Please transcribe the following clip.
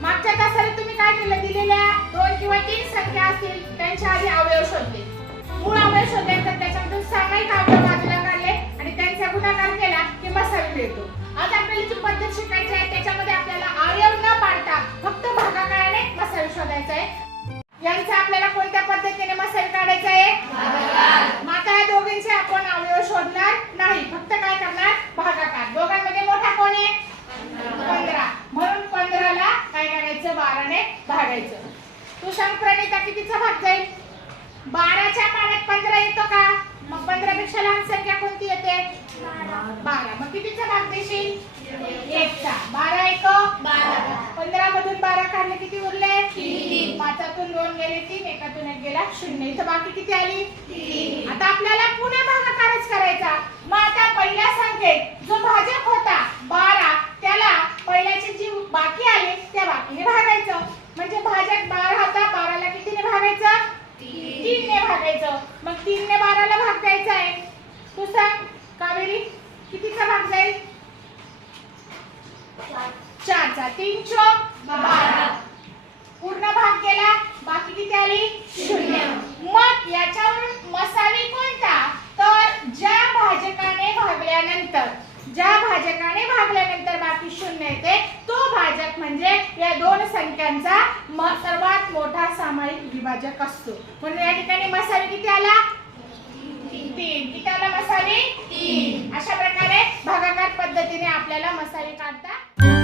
मागच्या तासाला तुम्ही काय केलं? दिलेल्या दोन किंवा तीन संख्या असतील त्यांच्या आधी अवयव शोधले. मूळ अवयव शोधल्यानंतर त्याच्यामधून सामायिक अवयव बाजूला काढले आणि त्यांचा गुणाकार केला की मसावी मिळतो. आज आपल्याला जी पद्धत शिकायची आहे त्याच्यामध्ये आपल्याला अवयव न पाडता फक्त भागाकाराने मसावी शोधायचा आहे यांचा आपल्याला कोणत्या पद्धतीने मसावी काढायचा आहे मग आता या दोघींचे आपण अवयव शोधणार नाही फक्त काय करणार भागाकार दोघांमध्ये मोठा कोण आहे पंधरा म्हणून पंधराला काय करायचं बाराने भागायचं. तू सांग प्रणिता कितीचा भाग जाईल? बाराच्या पाण्यात पंधरा येतो का? मग पंधरा पेक्षा लहान संख्या कोणती येते? बारा. मग कितीचा भाग देशील? एकचा. बारा येतो? पंधरा मधून बारा काढले किती उरले? पाचातून दोन गेले तीन. एकातून एक गेला शून्य. इथं बाकी किती आली आता आपल्याला पुन्हा भागाकारच करायचा मग आता पहिल्या संख्येत जो भाजक होता बारा त्याला पहिल्याचे जी बाकी आले त्या बाकीने भागायचं म्हणजे भाजक बारा होता बाराला कितीने भागायचं तीनने भागायचं मग तीनने बाराला भाग द्यायचा आहे तू सांग कावेरी कितीचा भाग जाईल? चारचा. तीन चौक बारा. पूर्ण भाग गेला बाकी किती आली? शून्य. मग याच्यावरून मसावी कोणता? तर ज्या भाजकाने भागल्यानंतर ज्या भाजकाने भागल्यानंतर बाकी शून्य येते तो भाजक म्हणजे या दोन संख्यांचा सर्वात मोठा सामायिक विभाजक असतो. म्हणून या ठिकाणी आपल्याला मसाले काढता?